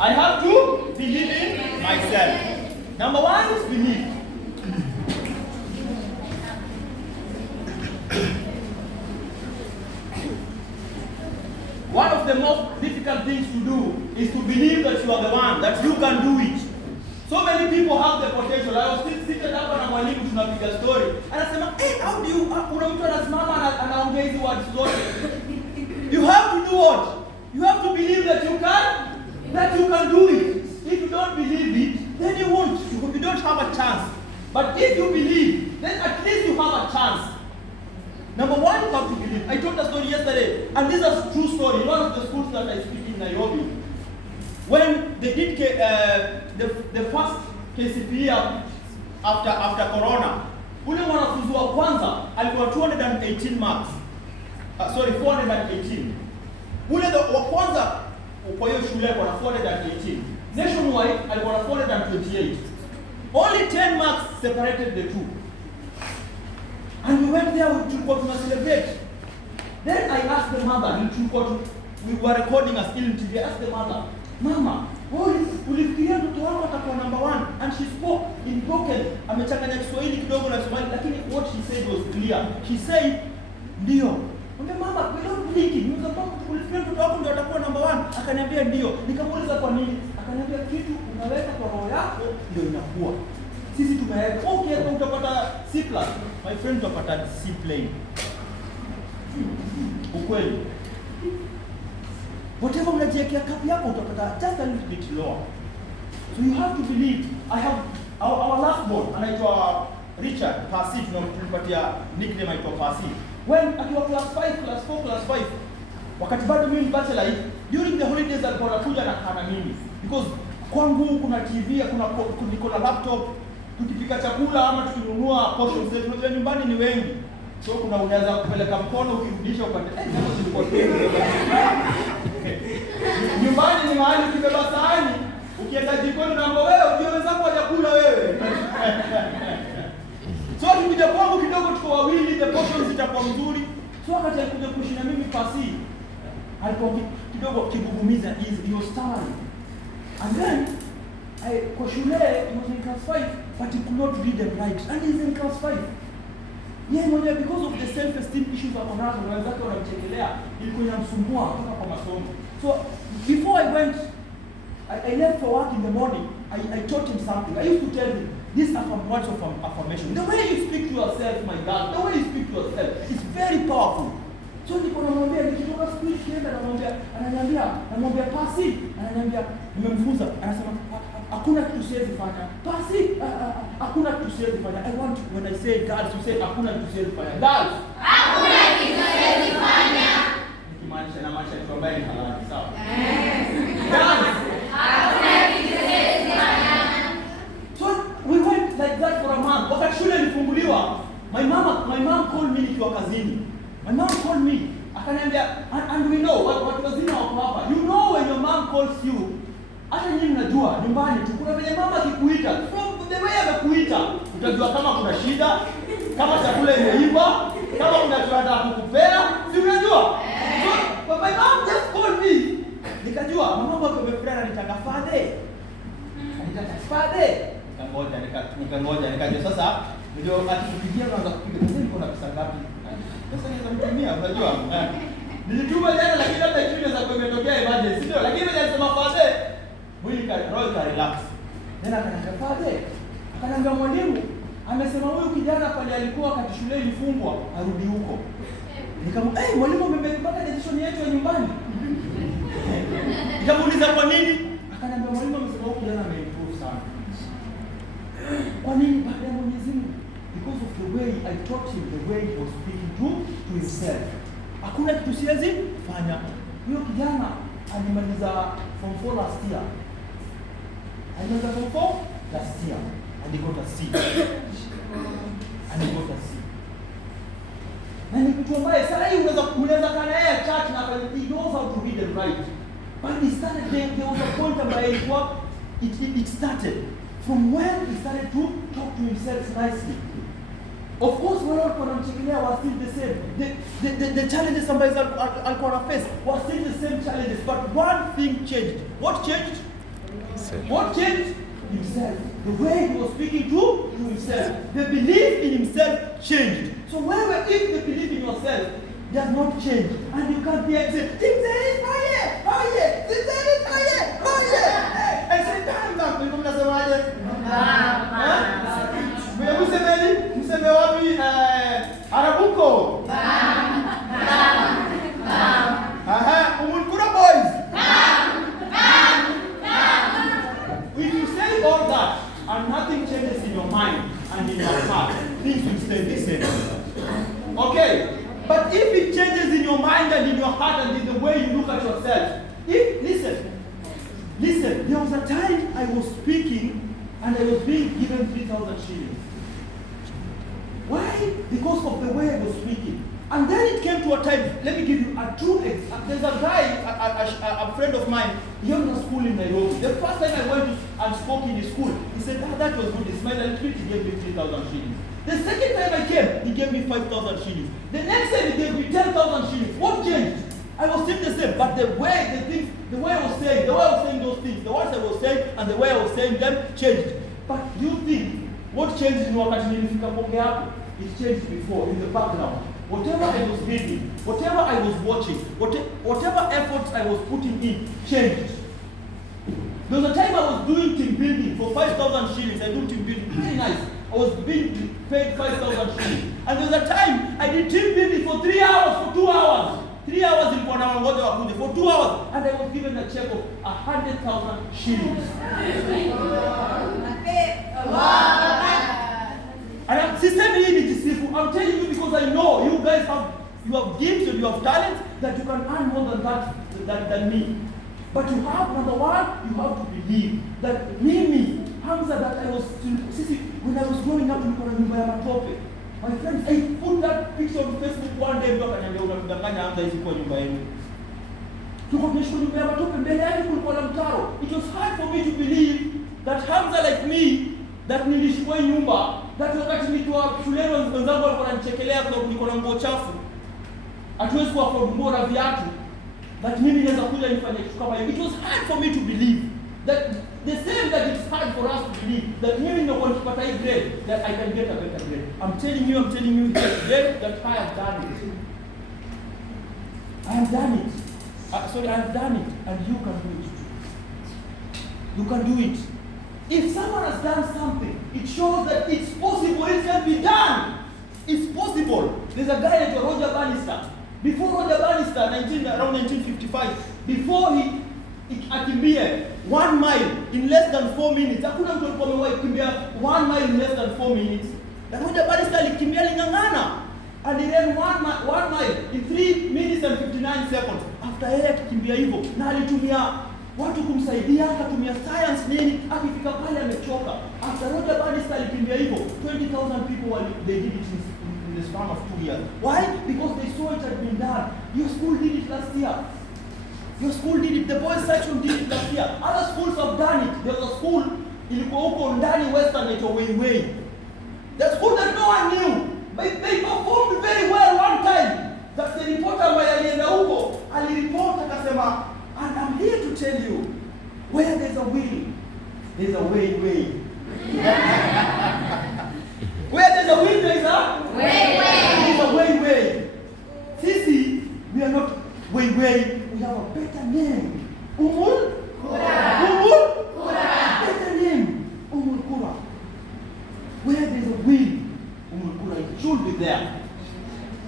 I have to believe in myself. Number one is belief. One of the most difficult things to do is to believe that you are the one, that you can do it. So many people have the potential. I was still seated hapa na mwalimu tunapiga story. Anasema, "Hey, how do you kuna mtu anasimama anaongea hizi words zote?" You have to do what? You have to believe that you can do it. If you don't believe it, then you won't. You don't have a chance. But if you believe, then at least you have a chance. Number one, you have to believe. I told a story yesterday, and this is a true story. In one of the schools that I speak in Nairobi, when they did the first KCPE after Corona, ule mwanafunzi wa kwanza alikuwa 218 marks. 418. Ule wa kwanza kwa hiyo shule alikuwa na 418. Nationwide alikuwa na 428. Only 10 marks separated the two. And we went there to celebrate. Then I asked the mother, we were recording a skill TV. I asked the mother, "Mama, ulifikiria mtoto wako atakuwa number one?" And she spoke in broken, amechanganya Kiswahili kidogo na Kiswahili, lakini what she said was clear. She said, "Ndio." Mbe mama, without blinking, ulifikiria mtoto wako ndio atakuwa number one? Akaniambia ndio. Nikamuuliza kwa nini? Akaniambia kitu unaweka kwa roho yako ndio inakuwa. Sisi tumeweka, okay, utapata C+. My friend utapata C plain. Ukweli. Whatever unajiwekea kapi yako utapata just a little bit lower. So you have to believe. I have our last born anaitwa Richard Pasi, tunampatia nickname anaitwa Pasi. When akiwa class 5, class 4, class 5, wakati bado mimi bachelor hivi, during the holidays alikuwa anakuja na kana mimi. Because kwangu kuna TV, kuna laptop, tukipika chakula ama tukinunua portions zetu, unajua nyumbani ni wengi. So kuna unaweza kupeleka mkono ukirudisha upate kama zilikuwa nyumbani ni mahali ukibeba sahani, ukienda jikoni na wewe unaweza kwa chakula wewe. So tukija kwangu kidogo tuko wawili, the portions zitakuwa nzuri. So wakati alikuja kuishi na mimi Pasi, alikuwa kidogo kigugumiza, he was starving. And then kwa shule he was in class 5, but he could not read and write, and he's in class 5. Yeah, mwenyewe because of the self-esteem issues wako nazo na wenzake wanamchekelea, ilikuwa inamsumbua kutoka kwa masomo. So before I went, I left for work in the morning. I taught him something. I used to tell him, these are words of affirmation. The way you speak to yourself, my God, the way you speak to yourself is very powerful. So niko namwambia, nikitoka speech kienda namwambia Pasi, ananiambia nimemfunza, anasema hakuna kitu siwezi fanya. Pasi, hakuna kitu siwezi fanya. I want when I say girls to say hakuna kitu siwezi fanya. Girls, hakuna kitu siwezi fanya. Nikimaanisha na maanisha ni kwamba ni halali, sawa? Girls, hakuna kitu siwezi fanya. So we went like that for a month. Wakati shule ilifunguliwa, my mom called me nikiwa kazini. My mom called me. Akaniambia, and we know what was in our papa. You know when your mom calls you, hata nyinyi mnajua nyumbani tu kuna venye mama akikuita, from the way amekuita, utajua kama kuna shida, kama chakula imeiva, kama kuna kitu anataka kukupea, si unajua? So, but my mom just called me. Nikajua mama wangu amefurahi na nitaka father. Nitaka father. Nikangoja sasa ndio atipigia naanza kupiga. Sasa niko na pesa ngapi? Sasa niweza mtumia, unajua? Nilituma jana lakini hata kitu za kwa imetokea emergency ndio, lakini mimi nasema father, mwili roho ka relax. Tena akaniambia father, akaniambia mwalimu amesema huyu kijana pale alikuwa wakati shule ilifungwa arudi huko. Nikamwambia mwalimu umebeba decision yetu ya nyumbani. Nikamuuliza kwa nini? Akaniambia mwalimu amesema huyu kijana ameimprove sana. Kwa nini? Baada ya Mwenyezi Mungu, because of the way I taught him, the way he was speaking to himself. Hakuna kitu siwezi fanya. Huyo kijana alimaliza form 4 last year. Alimaliza form 4 last year and he got a C. Na ni mtu ambaye sasa hivi unaweza kana yeye chat na he knows how to read and write. But he started there was a point ambaye it started from when he started to talk to himself nicely. Of course, when alikuwa anamchekelea was still the same. The challenges somebody alikuwa face was still the same challenges, but one thing changed. What changed? What changed? Himself. The way he was speaking to himself. The belief in himself changed. So wherever if the belief in yourself does not change, and you can't be able to say, Timseris, oh yeah, Timseris, oh yeah. And say, damn, you mnasemaje? Mseme wapi Arabuko? Umulkura boys. If you say all that and nothing changes in your mind and in your heart, things will stay the same. Okay? But if it changes in your mind and in your heart and in the way you look at yourself, listen, there was a time I was speaking and I was being given 3,000 shillings. Why? Because of the way I was speaking. And then it came to a time, let me give you a true example. There's a guy, a friend of mine, he went to school in Nairobi. The first time I went and spoke in his school, he said, that was good. He smiled a little bit, he gave me 3,000 shillings. The second time I came, he gave me 5,000 shillings. The next time he gave me 10,000 shillings. What changed? I was still the same, but the way I was saying those things, the words I was saying and the way I was saying them changed. But you think, what changed in wakati nilifika Bonge hapo? It changed before, in the background. Whatever I was reading, whatever I was watching, whatever efforts I was putting in, changed. There was a time I was doing team building for 5,000 shillings. I do team building, very nice. I was being paid 5,000 shillings. And there was a time I did team building for 3 hours, for 2 hours. 3 hours in Panawangoja for 2 hours. And I was given a check of 100,000 shillings. And I'm telling you because I know you guys have gifts and you have talent that you can earn more than that than me. But you have, number one, you have to believe that me, Hamza, that I was, when I was growing up in Nyumba. My friends, I put that picture on Facebook one day, it was hard for me to believe that Hamza like me, that nilishikwa nyumba, that wakati nikiwa shuleni wenzangu walikuwa wananichekelea kwa niko na nguo chafu. Hatuwezi kuafford bora viatu. That mimi naweza kuja nifanye kitu kama hiyo. It was hard for me to believe that the same that it's hard for us to believe that mimi ndio nikipata hii grade that I can get a better grade. I'm telling you today that I have done it. I have done it. I have done it, and you can do it too. You can do it. If someone has done something, it shows that it's possible, it can be done. It's possible. There's a guy named Roger Bannister. Before Roger Bannister, around 1955, before he akimbia 1 mile in less than 4 minutes. Hakuna mtu alikuwa amewahi kimbia 1 mile in less than 4 minutes. Na Roger Bannister alikimbia lingangana. And he ran 1 mile in 3 minutes and 59 seconds. After yeye akikimbia hivyo, na alitumia watu kumsaidia, akatumia science nini, akifika pale amechoka. After Roger Bannister alikimbia hivyo, 20,000 people they did it in the span of 2 years. Why? Because they saw it had been done. Your school did it last year. Your school did it. The boys section did it last year. Other schools have done it. There was a school ilikuwa huko ndani Western inaitwa Way. The school that no one knew. But they performed very well one time. That the reporter ambaye alienda huko aliriport akasema, and I'm here to tell you, where there's a will, there's a way. Where there's a will, there's a way. There's a way. Sisi, we are not way. We have a better name. Umul Kura. Better name. Umul Kura. Where there's a will, Umul Kura, it should be there.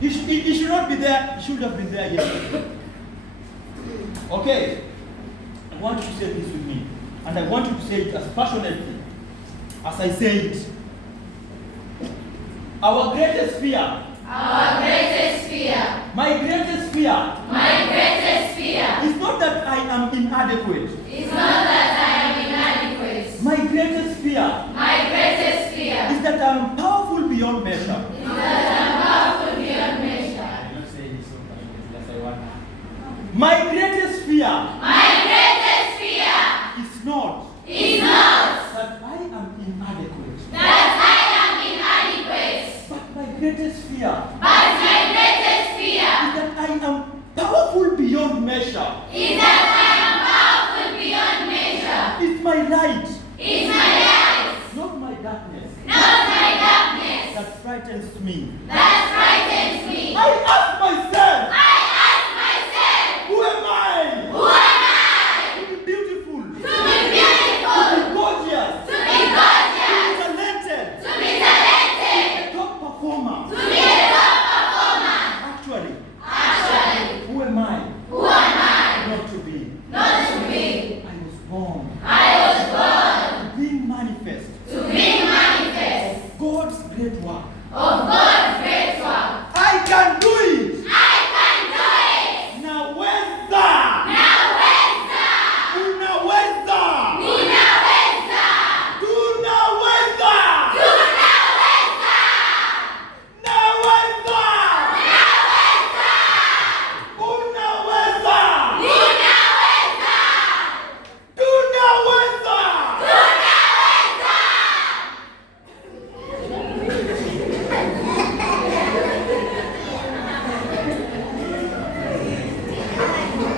It should not be there. It should have been there yesterday. Okay. I want you to say this with me. And I want you to say it as passionately as I say it. Our greatest fear. My greatest fear. Is not that I am inadequate. My greatest fear. Is that I am powerful beyond measure. My greatest fear. Is not. That I am inadequate. But my greatest fear. Is that I am powerful beyond measure. light. It's my light. Not my darkness. Not my darkness. That frightens me. That